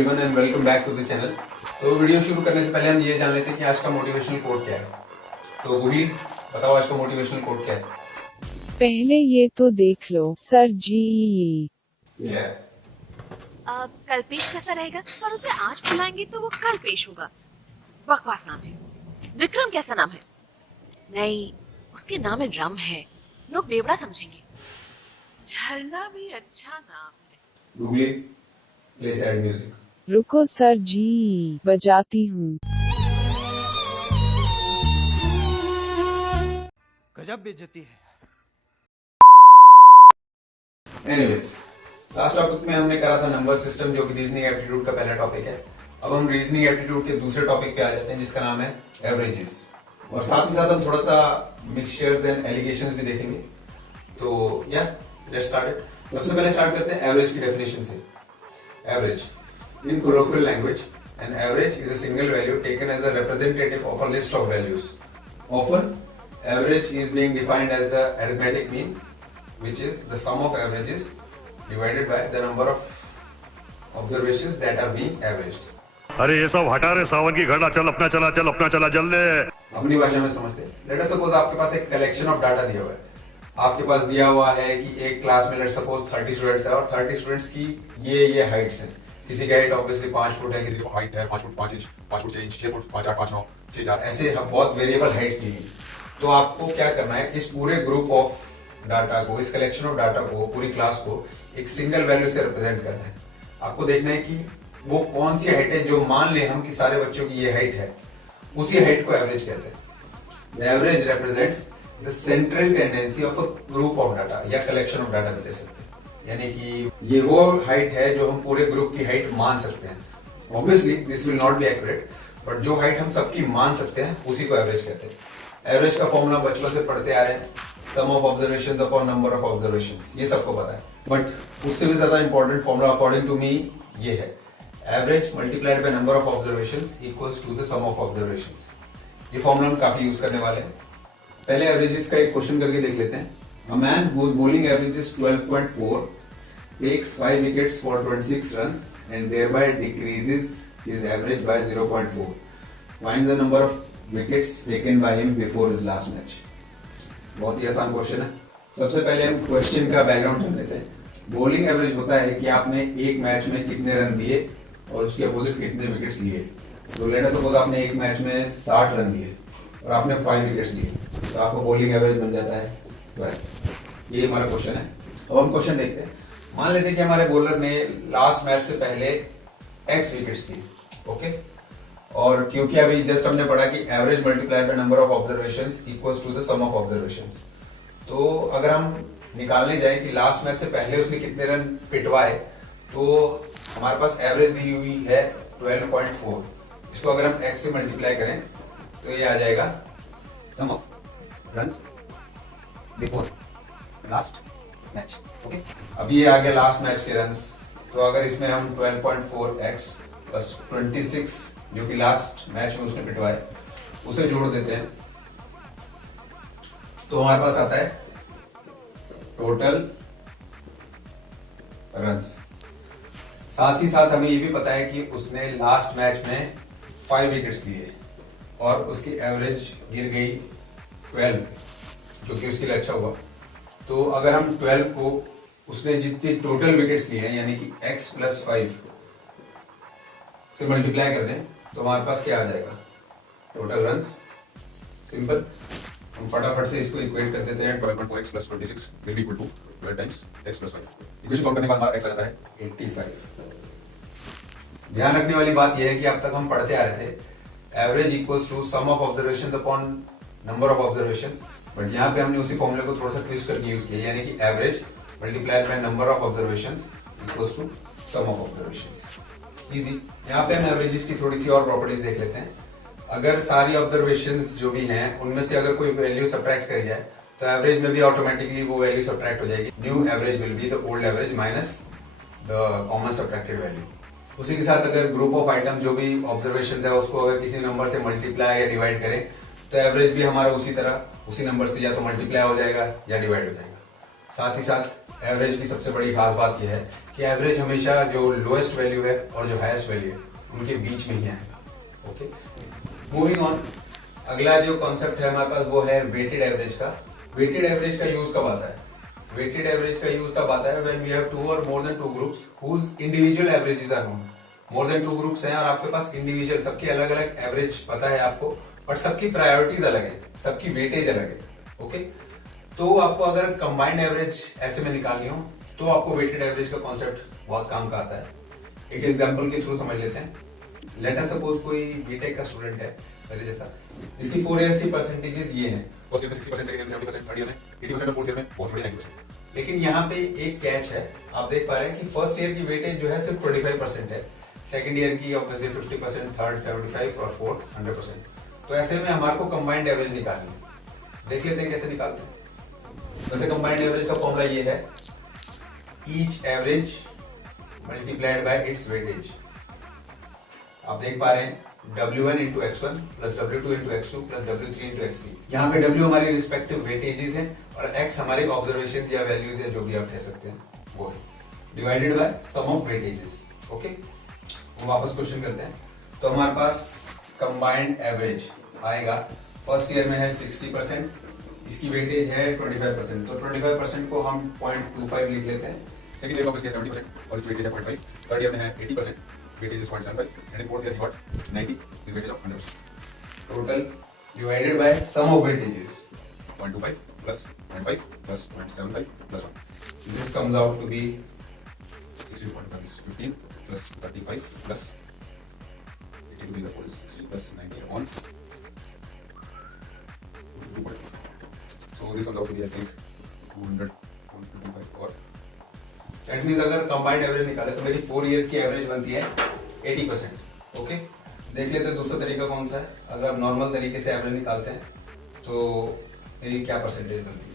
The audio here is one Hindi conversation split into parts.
Everyone and welcome back to the channel. तो वीडियो शुरू करने से पहले हम ये जान लेते हैं कि आज का मोटिवेशनल कोट क्या है। तो गुगली बताओ आज का मोटिवेशनल कोट क्या है? पहले ये तो देख लो सर जी। क्या है? कल पेश कैसा रहेगा और उसे आज बुलाएंगे तो वो कल पेश होगा। बकवास नाम है। विक्रम कैसा नाम है? नहीं, उसके नाम में रम है, लोग बेवड़ा समझेंगे। झरना भी अच्छा नाम है। Googly play sad music. रुको सर जी, बजाती हूँ। गजब बेइज्जती है। एनीवेज, लास्ट टॉपिक में हमने करा था नंबर सिस्टम, जो कि रीजनिंग एप्टीट्यूड का पहला टॉपिक है। अब हम रीजनिंग एप्टीट्यूड के दूसरे टॉपिक पे आ जाते हैं, जिसका नाम है एवरेजेस। और साथ ही साथ हम थोड़ा सा मिक्सचर्स एंड एलिगेशंस भी देखेंगे। तो या लेट्स स्टार्ट। सबसे पहले स्टार्ट करते हैं एवरेज की डेफिनेशन से। Average in colloquial language, an average is a single value taken as a representative of a list of values. Often, average is being defined as the arithmetic mean, which is the sum of averages divided by the number of observations that are being averaged. अरे ये सब हटा रे सावन की घड़ा, चल अपना चला जल्दी। अपनी भाषा में समझते हैं। लेट अस सपोज आपके पास एक कलेक्शन ऑफ डाटा दिया हुआ है। आपके पास दिया हुआ है कि एक क्लास में लेट सपोज 30 स्टूडेंट्स है और 30 स्टूडेंट्स की ये हाइट्स हैं। किसी की हाइट ऑब्वियसली 5 फुट है, किसी की हाइट है 5 foot 5 inch, 5 foot 6 inch, 6 foot 5 8 5 9 6 4, ऐसे बहुत वेरिएबल हाइट्स दी गई। तो आपको क्या करना है, इस पूरे ग्रुप ऑफ डाटा को, इस कलेक्शन ऑफ डाटा को, पूरी क्लास को एक सिंगल वैल्यू से रिप्रेजेंट करना है। आपको देखना है कि वो कौन सी हाइट है जो मान ले हम कि सारे बच्चों की ये हाइट है, उसी हाइट को एवरेज कहते हैं। The average represents the central tendency of a group of data या collection of data भी ले सकते हैं। यानी कि ये वो हाइट है जो हम पूरे ग्रुप की हाइट मान सकते हैं। Obviously this will not be accurate, but जो हाइट हम सबकी मान सकते हैं उसी को एवरेज कहते हैं। एवरेज का फॉर्मूला बचपन से पढ़ते आ रहे हैं, sum of observations upon number of observations, ये सबको पता है। बट उससे भी ज्यादा important formula according to me ये है, average multiplied by number of observations equals to the sum of observations. ये फॉर्मूला हम काफी यूज करने वाले हैं। पहले एवरेजेस का एक क्वेश्चन करके देख लेते हैं। A man whose bowling average is 12.4 takes 5 wickets for 26 runs and thereby decreases his average by 0.4। Find the number of wickets taken by him before his last match. बहुत ही आसान क्वेश्चन है। सबसे पहले हम क्वेश्चन का बैकग्राउंड जान लेते हैं। बॉलिंग एवरेज होता है कि आपने एक मैच में कितने रन दिए और उसके अपोजिट कितने विकेट्स लिए। तो लेट अस सपोज आपने एक मैच में 60 रन दिए और आपने 5 विकेट्स लिए, तो आपका बॉलिंग एवरेज बन जाता है 12। ये हमारा क्वेश्चन है। अब हम क्वेश्चन देखते हैं। मान लेते हैं कि हमारे बॉलर ने लास्ट मैच से पहले x विकेट्स ली, ओके। और क्योंकि अभी जस्ट हमने पढ़ा कि average multiplied by number of observations equals to the sum of observations, तो अगर हम निकालने जाए कि लास्ट मैच से पहले उसने कितने रन पिटवाए, तो हमारे पास एवरेज दी हुई है 12.4। इसको अगर हम x से मल्टीप्लाई करें तो ये आ जाएगा sum of runs before last match, okay. अब ये आ गया लास्ट मैच के रन्स। तो अगर इसमें हम 12.4x प्लस 26 जो कि लास्ट मैच में उसने पिटवाए उसे जोड़ देते हैं, तो हमारे पास आता है टोटल रन्स। साथ ही साथ हमें ये भी पता है कि उसने लास्ट मैच में 5 विकेट्स लिए और उसकी एवरेज गिर गई 12, जो कि उसके लिए अच्छा हुआ। तो अगर हम 12 को उसने जितनी टोटल विकेट्स लिए हैं यानी कि x प्लस 5 से मल्टीप्लाई कर दें तो हमारे पास क्या आ जाएगा, टोटल रन्स। सिंपल, हम फटाफट से इसको इक्वेट कर देते हैं। 12.4x plus 26 will be equal to 12 times x plus 5। Equation solve करने के बाद हमारा x आ जाता है 85। ध्यान रखने वाली बात यह है कि अब तक हम पढ़ते आ रहे थे average equals to sum of observations upon number of observations, but यहाँ पे हमने उसी फॉर्मूले को थोड़ा सा ट्विस्ट करके यूज किया, यानी कि average multiplied by number of observations equals to sum of observations. Easy. यहाँ पे हम एवरेजेस की थोड़ी सी और प्रॉपर्टीज देख लेते हैं। अगर सारी ऑब्जर्वेशंस जो भी हैं उनमें से अगर कोई वैल्यू सब्ट्रैक्ट करी जाए तो एवरेज में भी ऑटोमेटिकली वो वैल्यू सब्ट्रैक्ट हो जाएगी। New average will be the old average minus the common subtracted value. उसी के साथ अगर ग्रुप ऑफ आइटम जो भी ऑब्जर्वेशन है उसको अगर किसी नंबर से मल्टीप्लाई या डिवाइड करें तो एवरेज भी हमारा उसी तरह उसी नंबर से या तो मल्टीप्लाई हो जाएगा या डिवाइड हो जाएगा। साथ ही साथ एवरेज की सबसे बड़ी खास बात यह है कि एवरेज हमेशा जो लोएस्ट वैल्यू है और जो हाईएस्ट वैल्यू है उनके बीच में ही आएगा। ओके, मूविंग ऑन, अगला जो कॉन्सेप्ट है हमारे पास वो है वेटेड एवरेज का। वेटेड एवरेज का यूज कब आता है? वेटेड एवरेज का यूज तब आता है when we have two or more than two groups whose individual averages are known. More than two groups हैं और आपके पास इंडिविजुअल सबकी अलग अलग एवरेज पता है आपको, बट सबकी प्रायोरिटीज अलग है, सबकी वेटेज अलग है। ओके, तो आपको अगर कंबाइंड एवरेज ऐसे में निकालनी हो तो आपको वेटेड एवरेज का कॉन्सेप्ट बहुत काम का आता है। एक एग्जांपल के थ्रू समझ लेते हैं। लेट अस सपोज कोई बीटेक का स्टूडेंट है मेरे जैसा, जिसकी 4 इयर्स की परसेंटेजेस ये हैं, फर्स्ट ईयर में 60%, सेकंड ईयर में 70%, थर्ड ईयर में 80% और फोर्थ ईयर में बहुत बड़ी 90%। लेकिन यहाँ पे एक कैच है। आप देख पा रहे हैं कि फर्स्ट ईयर की वेटेज जो है सिर्फ 25% है, सेकंड ईयर की ऑब्वियसली 50%, थर्ड 75% और फोर्थ 100%। तो ऐसे में हमारे को कंबाइंड एवरेज निकालनी है। देख लेते हैं कैसे निकालते हैं। वैसे कंबाइंड एवरेज का फॉर्मूला ये है, each average multiplied bye it's weightage. आप देख पा रहे हैं W1 into X1 plus W2 into X2 plus W3 into X3। यहाँ पे W हमारी रिस्पेक्टिव वेटेजेस हैं और X हमारे ऑब्जर्वेशन या वैल्यूज है, जो भी आप कह सकते हैं वो है, divided by sum of weightages. Okay, हम वापस क्वेश्चन करते हैं। तो हमारे पास कंबाइंड एवरेज आएगा, फर्स्ट ईयर में है 60%, इसकी वेटेज है 25%, तो 25% को हम 0.25 लिख लेते हैं। सेकंड ईयर का ऑब्वियसली 70% और इसकी वेटेज है 0.5, थर्ड ईयर में है 80%, weightage is 0.75, and in fourth year he got 90, is weightage of 100%। Total divided by sum of weightages 0.25 plus 0.5 plus 0.75 plus 1, this comes out to be 60.5 is 15 plus 35 plus 80 to be the 4 is 60 plus 90 on 2.5. So this comes out to be I think 225 or that means अगर कंबाइंड एवरेज निकाले तो मेरी 4 इयर्स की एवरेज बनती है 80%। ओके, देख लेते हैं दूसरा तरीका कौन सा है। अगर आप नॉर्मल तरीके से एवरेज निकालते हैं तो मेरी क्या परसेंटेज बनती है,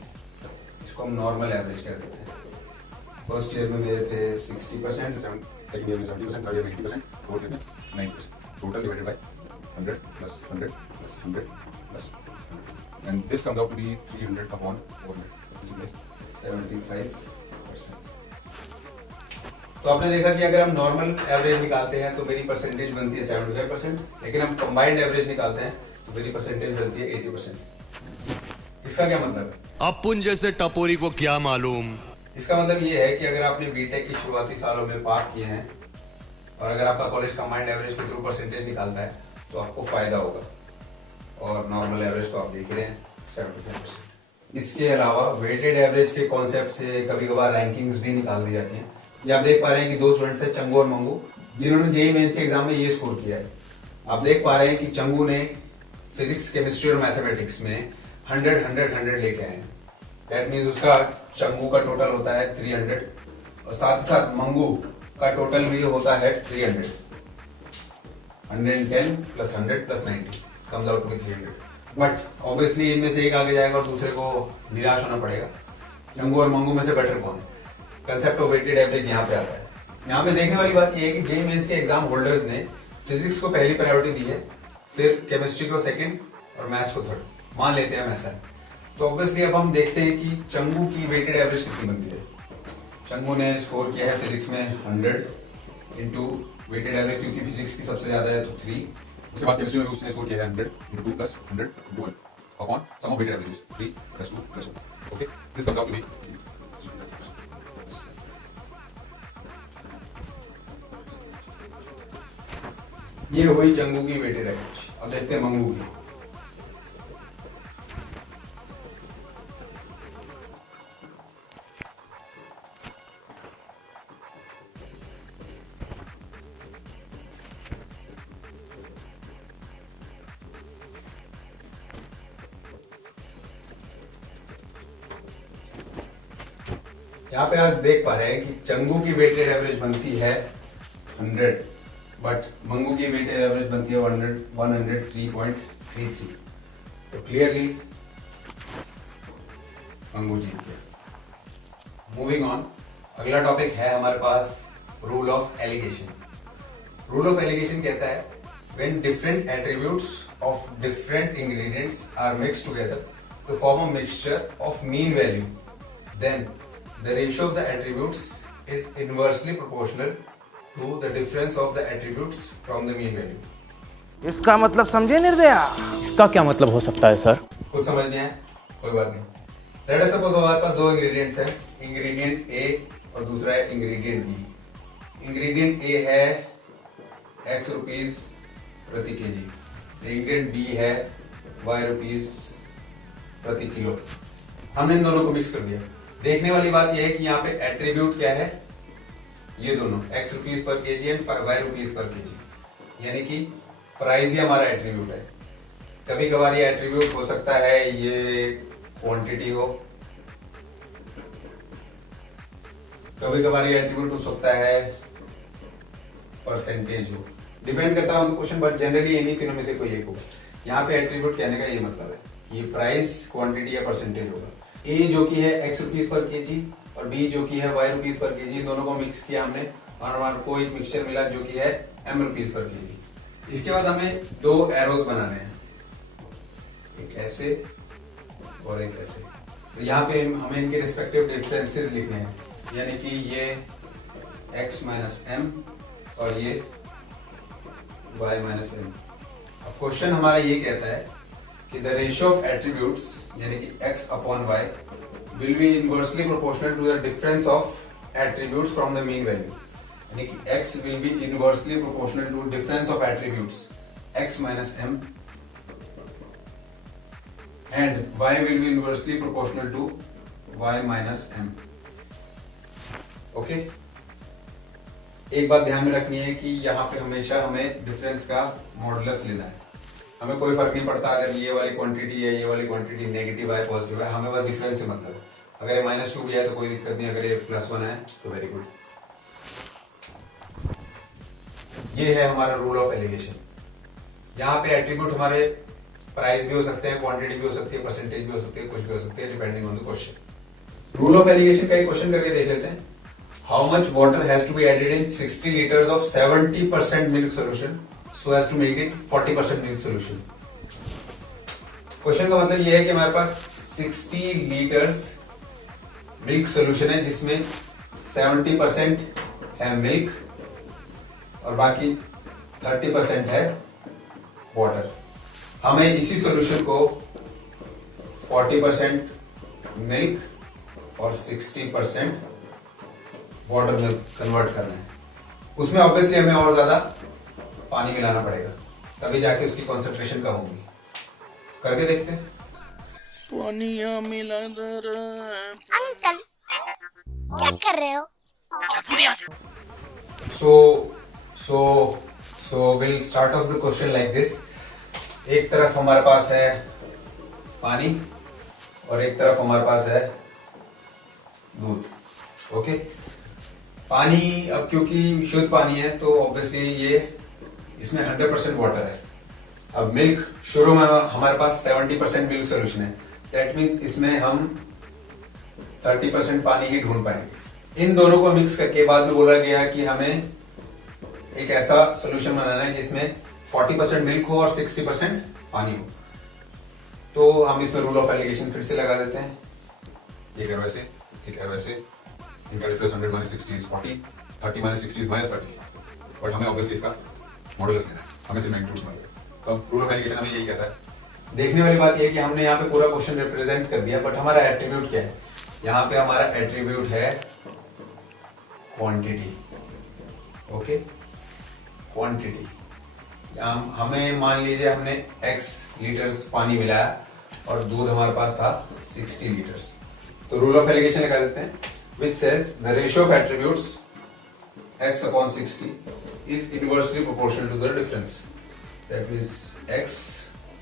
इसको हम नॉर्मल एवरेज कर देते हैं। फर्स्ट ईयर में मेरे थे 60%, second year में 70%, third year में 80%, fourth year में 90%. Total divided by 100 plus 100 plus 100 plus 100. And this comes out to be 300 upon 400, which is 75%। तो आपने देखा कि अगर हम नॉर्मल एवरेज निकालते हैं तो मेरी परसेंटेज बनती है 75%, लेकिन हम कंबाइंड एवरेज निकालते हैं तो मेरी परसेंटेज बनती है 80%। इसका क्या मतलब है? अपुन जैसे टपोरी को क्या मालूम। इसका मतलब ये है कि अगर आपने बीटेक की शुरुआती सालों में पार किए हैं और अगर आपका कॉलेज कंबाइंड एवरेज के थ्रू परसेंटेज निकालता है तो आपको फायदा होगा। और नॉर्मल एवरेज तो आप देख रहे हैं 75%। इसके अलावा वेटेड एवरेज के कॉन्सेप्ट से कभी कभार रैंकिंग्स भी निकाल दी जाती हैं। ये आप देख पा रहे हैं कि 2 स्टूडेंट्स हैं, चंगू और मंगू, जिन्होंने जेईई मेंस के एग्जाम में ये स्कोर किया है। आप देख पा रहे हैं कि चंगू ने फिजिक्स, केमिस्ट्री और मैथमेटिक्स में 100 लेके आए हैं। दैट मीन्स उसका चंगू का टोटल होता है 300 और साथ ही साथ मंगू का टोटल भी होता है 300। 110 plus 100 plus 90 comes out to be 300। But obviously इनमें से एक आगे जाएगा और दूसरे को निराश होना पड़ेगा। चंगू और मंगू में से बेटर कौन है? कंसेप्ट ऑफ वेटेड एवरेज यहाँ पे आता है। यहाँ पे देखने वाली बात यह है कि जेईई मेंस के एग्जाम होल्डर्स ने फिजिक्स को पहली प्रायोरिटी दी है, फिर केमिस्ट्री को सेकंड और मैथ्स को थर्ड। मान लेते हैं हम ऐसा। तो ऑब्वियसली अब हम देखते हैं कि चंगू की वेटेड एवरेज कितनी बनती है। चंगू ने स्कोर किया है फिजिक्स में 100 इंटू वेटेड एवरेज, क्योंकि फिजिक्स की सबसे ज्यादा है तो 3। उसके बाद केमिस्ट्री में भी उसने स्कोर किया है 100 into 2 plus 100 into 1 upon sum of weighted averages 3 plus 2 plus 1. Okay, this comes out to be ये हुई चंगू की वेटेड एवरेज। अब देखते हैं मंगू की। यहाँ पे आप देख पा रहे हैं कि चंगू की वेटेड एवरेज बनती है 100, बट मंगू की वेटेड एवरेज बनती है 103.33। तो क्लियरली मंगू जीत गया। मूविंग ऑन, अगला टॉपिक है हमारे पास rule of alligation. Rule of alligation कहता है when different attributes of different ingredients are mixed together to form a mixture of mean value, then the ratio of the attributes is inversely proportional to the difference of the attributes from the mean value. इसका मतलब समझे निर्दया? इसका क्या मतलब हो सकता है सर? कुछ समझ नहीं है, कोई बात नहीं। लेट अस सपोज हमारे पास दो इंग्रेडिएंट्स हैं, इंग्रेडिएंट ए और दूसरा है इंग्रेडिएंट बी। इंग्रेडिएंट ए है x रुपीज प्रति केजी, इंग्रेडिएंट बी है y रुपीज प्रति किलो। हमने इन दोनों को मिक्स कर दिया। देखने वाली बात यह है कि यहाँ पे एट्रीब्यूट क्या है, ये दोनों x rupees per KG and y rupees per KG, यानी कि प्राइस ही हमारा एट्रीब्यूट है। कभी कभार ये एट्रीब्यूट हो सकता है ये क्वांटिटी हो, कभी कभार ये एट्रीब्यूट हो सकता है परसेंटेज हो, डिपेंड करता है क्वेश्चन, बट जनरली इन्हीं तीनों में से कोई एक होगा। यहाँ पे एट्रीब्यूट कहने का ये मतलब है कि ये प्राइस, क्वांटिटी या परसेंटेज होगा। ए जो कि है x रुपीज पर केजी और बी जो कि है y रुपीज पर केजी, इन दोनों को मिक्स किया हमने और हमारे को एक मिक्सचर मिला जो कि है m रुपीज पर केजी। इसके बाद हमें दो एरोज बनाने हैं, एक ऐसे और एक ऐसे। तो यहाँ पे हमें इनके रिस्पेक्टिव डिफरेंसेस लिखने हैं, यानी कि ये x माइनस m और ये y माइनस m। अब क्वेश्चन हमारा ये कहता है कि द रेशियो ऑफ एट्रीब्यूट्स यानी कि x upon y will be inversely proportional to the difference of attributes from the mean value, यानी कि x will be inversely proportional to difference of attributes x minus m and y will be inversely proportional to y minus m. Okay, एक बात ध्यान में रखनी है कि यहाँ पे हमेशा हमें डिफरेंस का मॉडुलस लेना है। हमें कोई फर्क नहीं पड़ता अगर ये वाली क्वांटिटी है, ये वाली क्वांटिटी नेगेटिव है, पॉजिटिव है, हमें बस डिफरेंस से मतलब है। अगर ये -2 भी है तो कोई दिक्कत नहीं, अगर ये +1 है तो वेरी गुड। ये है हमारा रूल ऑफ एलिगेशन। यहाँ पे एट्रीब्यूट हमारे प्राइस भी हो सकते हैं, क्वांटिटी भी हो सकती है, परसेंटेज भी हो सकती है, कुछ भी हो सकती है, depending on the question. Rule of alligation का एक क्वेश्चन करके देख लेते हैं। How much water has to be added in 60 litres of 70% milk solution so as to make it 40% milk solution. Question का मतलब यह है कि हमारे पास 60 लीटर्स मिल्क सोल्यूशन है जिसमें 70% है मिल्क और बाकी 30% है वाटर। हमें इसी सॉल्यूशन को 40% मिल्क और 60% वाटर में कन्वर्ट करना है। उसमें ऑब्वियसली हमें और ज्यादा पानी मिलाना पड़ेगा, तभी जाके उसकी कॉन्सेंट्रेशन कम होगी। करके देखते हैं। पानिया मिला अंकल क्या कर रहे हो? So we'll start off the question like this. एक तरफ हमारे पास है पानी और एक तरफ हमारे पास है दूध। ओके, पानी अब क्योंकि शुद्ध पानी है तो ऑब्वियसली ये इसमें 100% वाटर है। अब मिल्क शुरू में हमारे पास 70% मिल्क सोल्यूशन है, दैट मीन्स इसमें हम 30% पानी ही ढूंढ पाएंगे। इन दोनों को मिक्स करके बाद में बोला गया कि हमें एक ऐसा सोल्यूशन बनाना है जिसमें 40% मिल्क हो और 60% पानी हो। तो हम इसमें रूल ऑफ एलिगेशन फिर से लगा देते हैं। एक एरो ऐसे, एक एरो ऐसे, इनका difference 100 minus 60 is 40, 30 minus 60 is -30, but हमें ऑब्वियसली इसका मॉडुलस लेना है, हमें सिर्फ मैग्नीट्यूड्स मालूम है। तो अब रूल ऑफ एलिगेशन हमें यही कहता है। देखने वाली बात यह है कि हमने यहाँ पे पूरा क्वेश्चन रिप्रेजेंट कर दिया, बट हमारा एट्रीब्यूट क्या है? यहाँ पे हमारा एट्रीब्यूट है क्वांटिटी। Okay, quantity. हमें मान लीजिए हमने x लीटर्स पानी मिलाया और दूध हमारे पास था 60 लीटर्स। तो रूल ऑफ एलिगेशन लगा देते हैं, which says the ratio of attributes x upon 60 is inversely proportional to the difference. That means x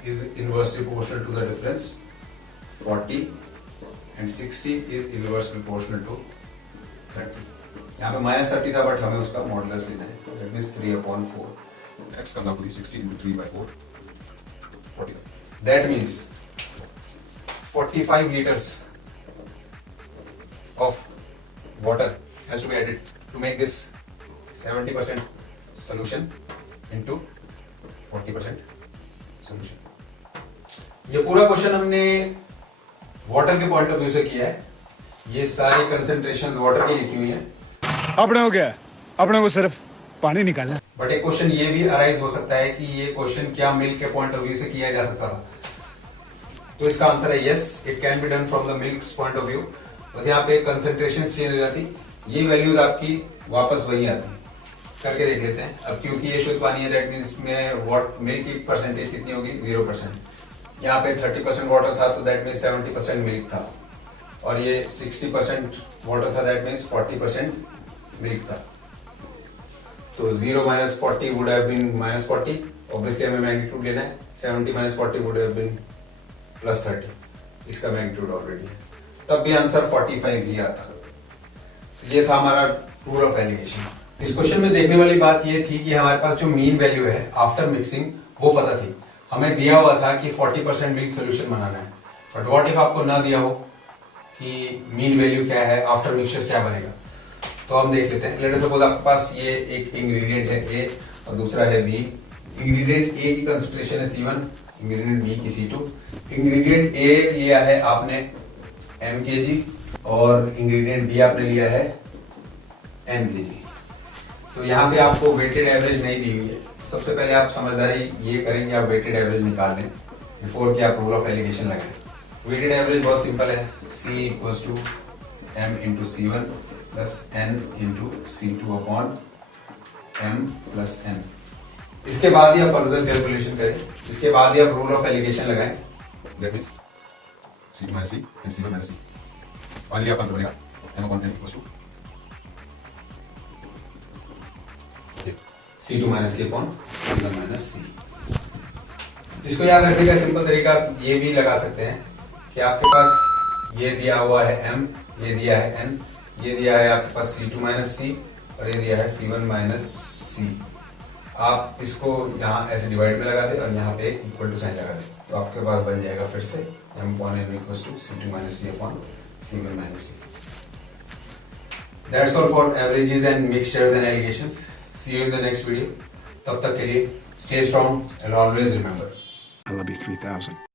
is inversely proportional to the difference 40 and 60 is inversely proportional to 30. यहाँ पे -30 था बट हमें उसका मॉडुलस लेना है, that means 3/4. x comes out to be 60 into 3/4, 40. That means 45 liters of water has to be added to make this 70% solution into 40% solution. ये पूरा क्वेश्चन हमने वाटर के पॉइंट ऑफ व्यू से किया है। ये सारी कंसेंट्रेशन वाटर की लिखी हुई है, अपने हो गया, अपने को सिर्फ पानी निकालना। बट एक क्वेश्चन ये भी अराइज हो सकता है कि ये क्वेश्चन क्या मिल्क के पॉइंट ऑफ व्यू से किया जा सकता था। तो इसका आंसर है yes, it can be done from the milk point of view. बस यहाँ पे कंसेंट्रेशन चेंज हो जाती, ये वैल्यूज आपकी वापस वही आती। करके देख लेते हैं। अब क्योंकि ये शुद्ध पानी है, दैट मीन्स इसमें वॉट मिल्क की परसेंटेज कितनी होगी, 0%। यहाँ पे 30% वाटर था, तो दैट मीन्स 70% मिल्क था, और ये 60% वाटर था, दैट मीन्स 40% मिल्क था। तो 0 - 40 वुड हैव बीन -40। ऑब्वियसली हमें मैग्नीट्यूड लेना है, 70 - 40 वुड हैव बीन +30। इसका मैग्नीट्यूड ऑलरेडी है, तब भी आंसर 45 ही आता। ये था हमारा रूल ऑफ एलिगेशन। इस क्वेश्चन में देखने वाली बात ये थी कि हमारे पास जो मीन वैल्यू है आफ्टर मिक्सिंग वो पता थी। हमें दिया हुआ था कि 40% मिल्क सोल्यूशन बनाना है, बट व्हाट इफ आपको ना दिया हो कि मीन वैल्यू क्या है, आफ्टर मिक्सचर क्या बनेगा। तो हम देख लेते हैं। लेट अस सपोज आपके पास ये एक इंग्रेडिएंट है ए और दूसरा है बी। इंग्रेडिएंट ए की कंसंट्रेशन है C1, इंग्रेडिएंट बी की C2। इंग्रेडिएंट ए लिया है आपने m kg और इंग्रेडिएंट बी आपने लिया है n kg। तो यहाँ पे आपको वेटेड एवरेज नहीं दी हुई है। सबसे पहले आप समझदारी ये करें कि आप वेटेड एवरेज निकाल लें बिफोर कि आप रूल ऑफ एलिगेशन लगाएं। वेटेड एवरेज बहुत सिंपल है, C = m × C1 + n × C2 / m + n। इसके बाद ही आप फर्दर कैलकुलेशन करें, इसके बाद ही आप रूल ऑफ एलिगेशन लगाएं। That means C2 - C and C1 - C। Finally आपका आंसर बनेगा m/n = C2 - C/C1 - C। इसको याद रखने का सिंपल तरीका ये भी लगा सकते हैं कि आपके पास ये दिया हुआ है m, ये दिया है n, ये दिया है आपके पास C2 - C और ये दिया है C1 - C। आप इसको यहाँ ऐसे डिवाइड में लगा दें और यहाँ पे एक इक्वल टू साइन लगा दें, तो आपके पास बन जाएगा फिर से m/n = C2 - C/C1 - C। That's all for averages and mixtures and alligations. See you in the next video. तब तक के लिए stay strong and always remember. I love you 3000.